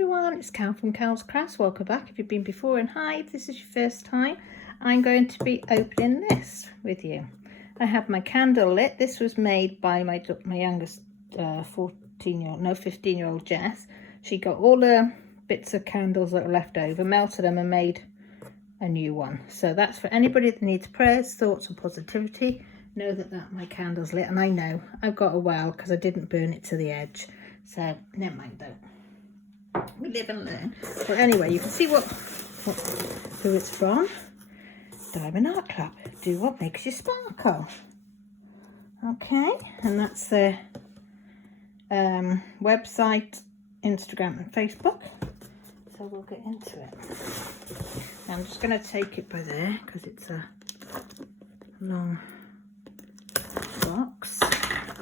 everyone, it's Cal from Cal's Crafts. Welcome back if you've been before, and hi if this is your first time. I'm going to be opening this with you. I have my candle lit. This was made by my youngest 15-year-old Jess. She got all the bits of candles that were left over, melted them and made a new one. So that's for anybody that needs prayers, thoughts and positivity. Know that my candle's lit, and I know I've got a well because I didn't burn it to the edge. So never mind though. We live and learn. But anyway, you can see who it's from. Diamond Art Club. Do what makes you sparkle. Okay, and that's their website, Instagram and Facebook. So we'll get into it. I'm just going to take it by there because it's a long box.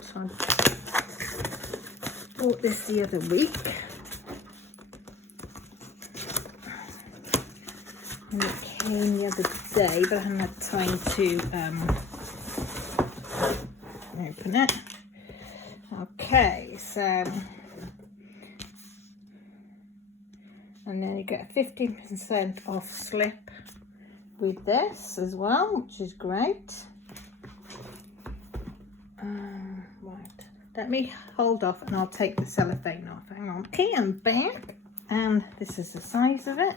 So I bought this the other week. And it came the other day, but I haven't had time to open it. Okay, so, and then you get a 15% off slip with this as well, which is great. Right, let me hold off and I'll take the cellophane off. Hang on. Okay, I'm back, and this is the size of it.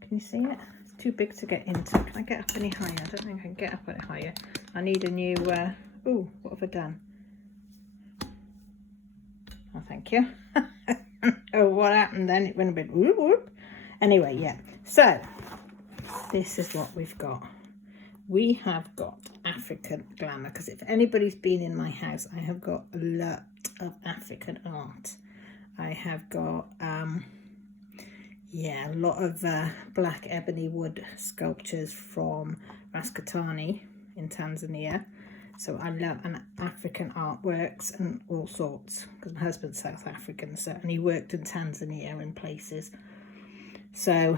Can you see it? It's too big to get into. Can I get up any higher? I don't think I can get up any higher. I need a new, ooh, what have I done? Oh, thank you. Oh, what happened then? It went a bit whoop whoop. Anyway, yeah. So, this is what we've got. We have got African Glamour, because if anybody's been in my house, I have got a lot of African art. I have got, yeah, a lot of black ebony wood sculptures from Raskatani in Tanzania. So I love African artworks and all sorts, because my husband's South African, so, and he worked in Tanzania in places. So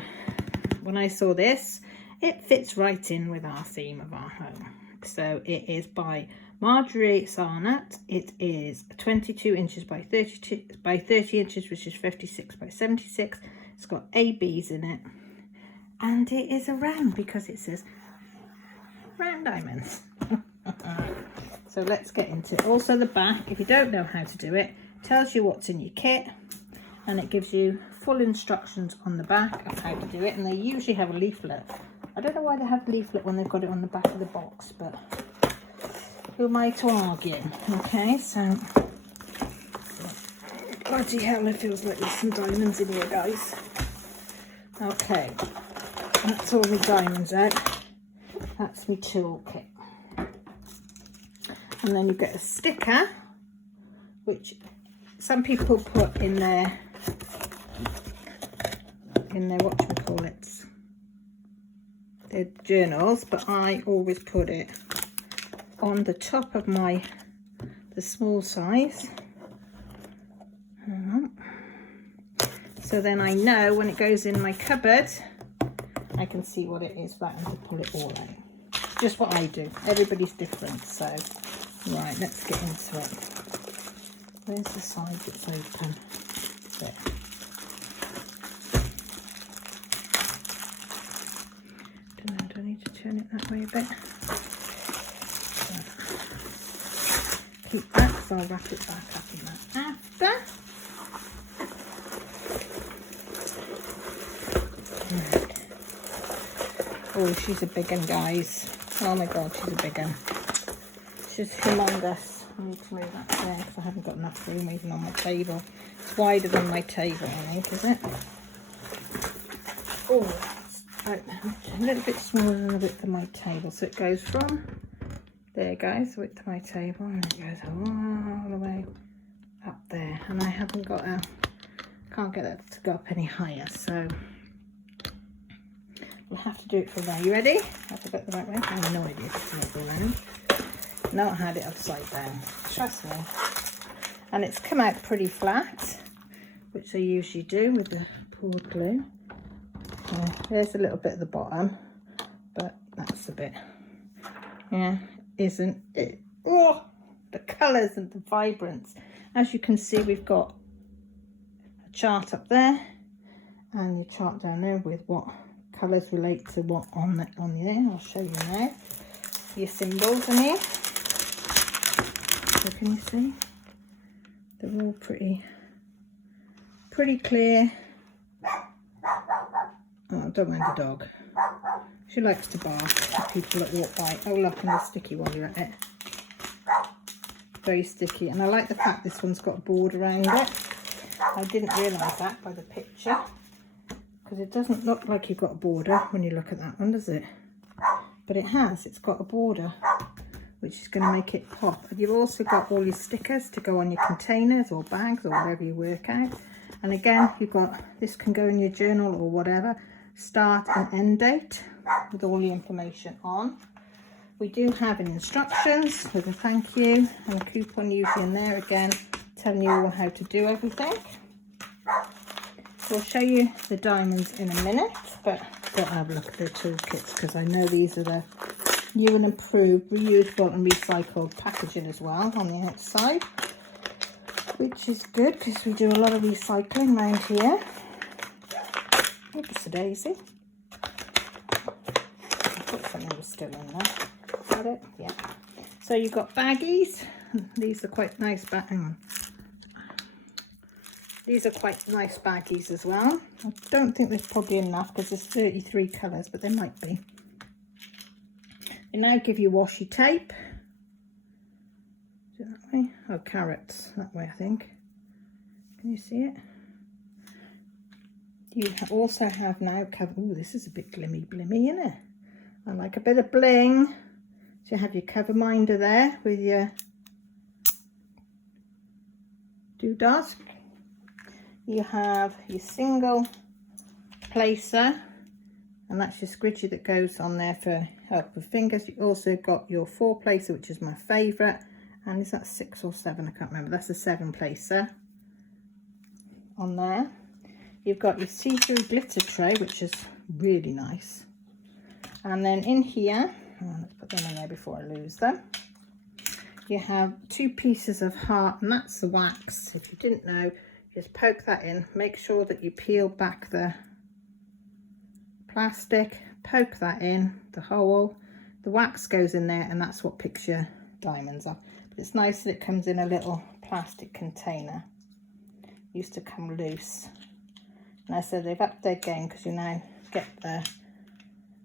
when I saw this, it fits right in with our theme of our home. So it is by Marjorie Sarnat. It is 22 inches by 30 inches, which is 56 by 76. It's got ABs in it, and it is a round because it says round diamonds. So let's get into it. Also the back, if you don't know how to do it, tells you what's in your kit, and it gives you full instructions on the back of how to do it, and they usually have a leaflet. I don't know why they have the leaflet when they've got it on the back of the box, but who am I to argue? Okay, so bloody hell, it feels like there's some diamonds in here, guys. Okay, that's all my diamonds out. That's my tool kit. And then you get a sticker, which some people put in their whatchamacallits, their journals, but I always put it on the top of the small size. So then I know when it goes in my cupboard, I can see what it is without having to pull it all out. Just what I do. Everybody's different. So, right, let's get into it. Where's the side that's open? There. Don't know, do I need to turn it that way a bit? Keep that, so I'll wrap it back up in that after. Oh, she's a big one, guys. Oh my god, she's a big one. She's humongous. I need to move that there because I haven't got enough room even on my table. It's wider than my table, I think, is it? Oh, it's a little bit smaller than the width of my table. So it goes from there, guys, the width of my table, and it goes all the way up there. And I haven't got can't get that to go up any higher, so we'll have to do it from there. You ready? Have I got the right way? I have no idea if it's not around. No, I had it upside down. Trust me. And it's come out pretty flat, which I usually do with the poured glue. There's a little bit at the bottom, but that's the bit. Yeah, isn't it? Oh, the colours and the vibrance. As you can see, we've got a chart up there and your chart down there with what colours relate to what on there. I'll show you now. Your symbols in here. So can you see? They're all pretty clear. Oh, don't mind the dog. She likes to bark at people that walk by. Oh look, and it's sticky while you're at it. Very sticky, and I like the fact this one's got a board around it. I didn't realise that by the picture, because it doesn't look like you've got a border when you look at that one, does it? But it has, it's got a border, which is going to make it pop. And you've also got all your stickers to go on your containers or bags or whatever you work out. And again, you've got, this can go in your journal or whatever, start and end date with all the information on. We do have an instructions with a thank you and a coupon usually in there, again telling you all how to do everything. We'll show you the diamonds in a minute, but I've got to have a look at their toolkits because I know these are the new and improved reusable and recycled packaging as well on the outside, which is good because we do a lot of recycling around here. Oops, a daisy. I thought something was still in there. Is that it? Yeah. So you've got baggies. These are quite nice. These are quite nice baggies as well. I don't think there's probably enough because there's 33 colours, but there might be. They now give you washi tape. Is it that way? Oh, carrots. That way, I think. Can you see it? You also have now cover. Oh, this is a bit glimmy, isn't it? I like a bit of bling. So you have your cover minder there with your doodads. You have your single placer, and that's your squidgy that goes on there for help with fingers. You also got your 4 placer, which is my favourite, and is that 6 or 7? I can't remember. That's a 7 placer on there. You've got your see-through glitter tray, which is really nice. And then in here, let's put them in there before I lose them. You have 2 pieces of heart, and that's the wax. If you didn't know, just poke that in. Make sure that you peel back the plastic, poke that in, the hole. The wax goes in there, and that's what picks your diamonds up. But it's nice that it comes in a little plastic container. Used to come loose. And I said they've upped their game because you now get the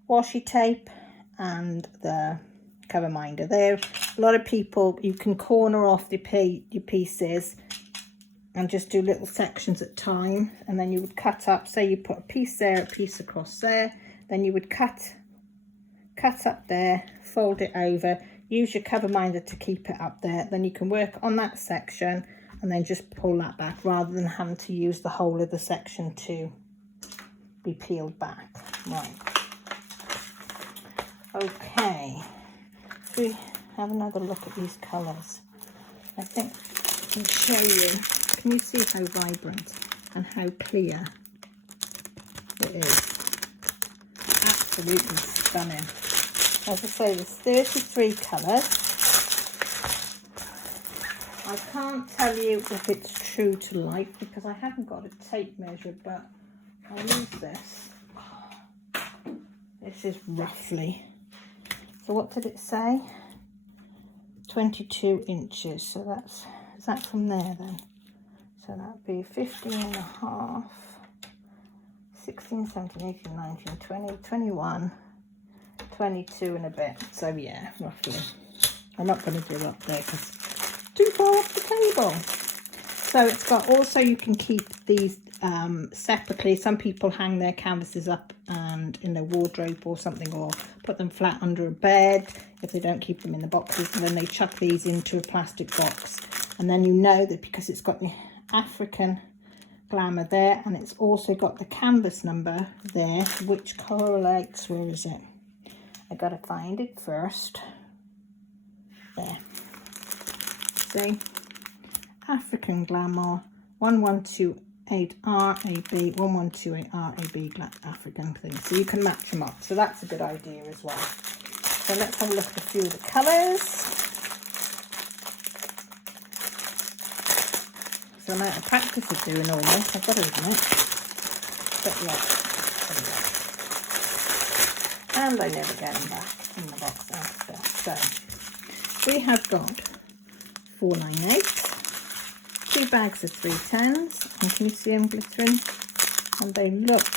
washi tape and the cover minder there. A lot of people, you can corner off your pieces and just do little sections at a time, and then you would cut up, say you put a piece there, a piece across there, then you would cut up there, fold it over, use your cover minder to keep it up there, then you can work on that section and then just pull that back rather than having to use the whole of the section to be peeled back. Right. Okay. So we have another look at these colours. I think I can show you. Can you see how vibrant and how clear it is? Absolutely stunning. As I say, there's 33 colours. I can't tell you if it's true to life because I haven't got a tape measure, but I'll use this. This is roughly, so what did it say? 22 inches. So that's, is that from there then? So that'd be 15 and a half, 16, 17, 18, 19, 20, 21, 22 and a bit. So yeah, roughly. I'm not going to do up there because too far off the table. So it's got, also you can keep these separately. Some people hang their canvases up and in their wardrobe or something, or put them flat under a bed if they don't keep them in the boxes, and then they chuck these into a plastic box, and then you know that because it's got the African Glamour there, and it's also got the canvas number there, which correlates, where is it? I gotta find it first. There. See? African Glamour 1128RAB, 1128RAB African thing. So you can match them up. So that's a good idea as well. So let's have a look at a few of the colours. So I'm out of practice of doing all this, I've got to admit. But yeah, and I never get them back in the box after. So we have got 498, 2 bags of 310s, and can you see them glittering? And they look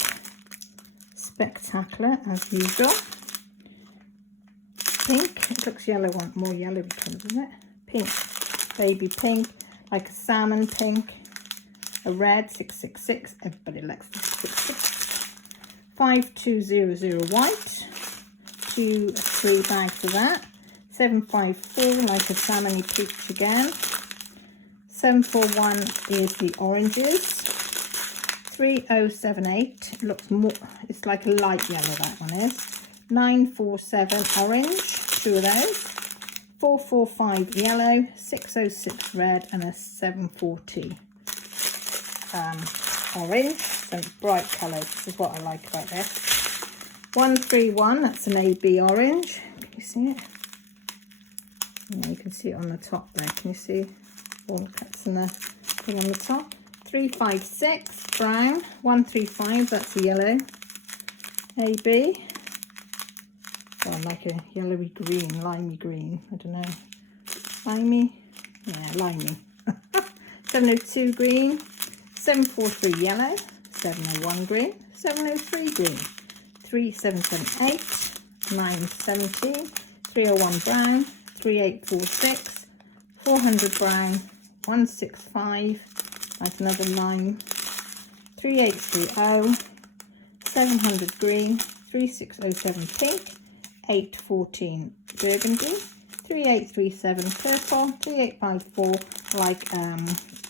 spectacular as usual. Pink, it looks yellow, more yellowy colour, doesn't it? Pink, baby pink, like a salmon pink, a red 666, everybody likes the 666, 5200 white, 3 bags of that, 754 like a salmony peach again, 741 is the oranges, 3078, it looks more, it's like a light yellow, that one is, 947 orange, 2 of those, 445 yellow, 606 red, and a 740 orange. So bright colours, this is what I like about this. 131, that's an AB orange. Can you see it? You can see it on the top there. Can you see all the cuts and the thing on the top? 356 brown, 135, that's a yellow AB. Oh, like a yellowy green, limey green, I don't know. Limey? Yeah, limey. 702 green, 743 yellow, 701 green, 703 green, 3778, 917, 301 brown, 3846, 400 brown, 165, like another lime, 3830, 700 green, 3607 pink, 814 burgundy, 3837 purple, 3854 like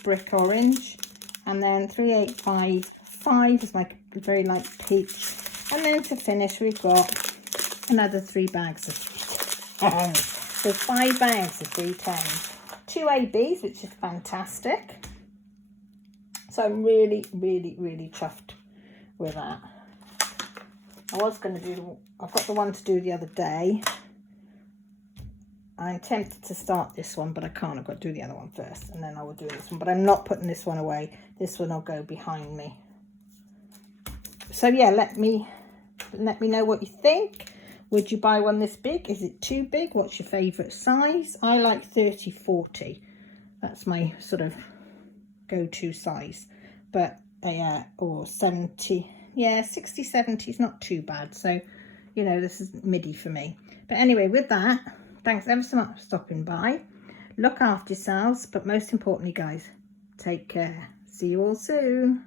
brick orange, and then 3855 is like very light peach, and then to finish we've got another 3 bags of 310s. So 5 bags of 310s, 2 ABs, which is fantastic. So I'm really chuffed with that. I was going to do, I've got the one to do the other day. I'm tempted to start this one, but I can't. I've got to do the other one first, and then I will do this one. But I'm not putting this one away. This one will go behind me. So yeah, let me know what you think. Would you buy one this big? Is it too big? What's your favourite size? I like 30-40. That's my sort of go-to size. But yeah, or 70. Yeah, 60-70 is not too bad. So, you know, this is midi for me. But anyway, with that, thanks ever so much for stopping by. Look after yourselves, but most importantly, guys, take care. See you all soon.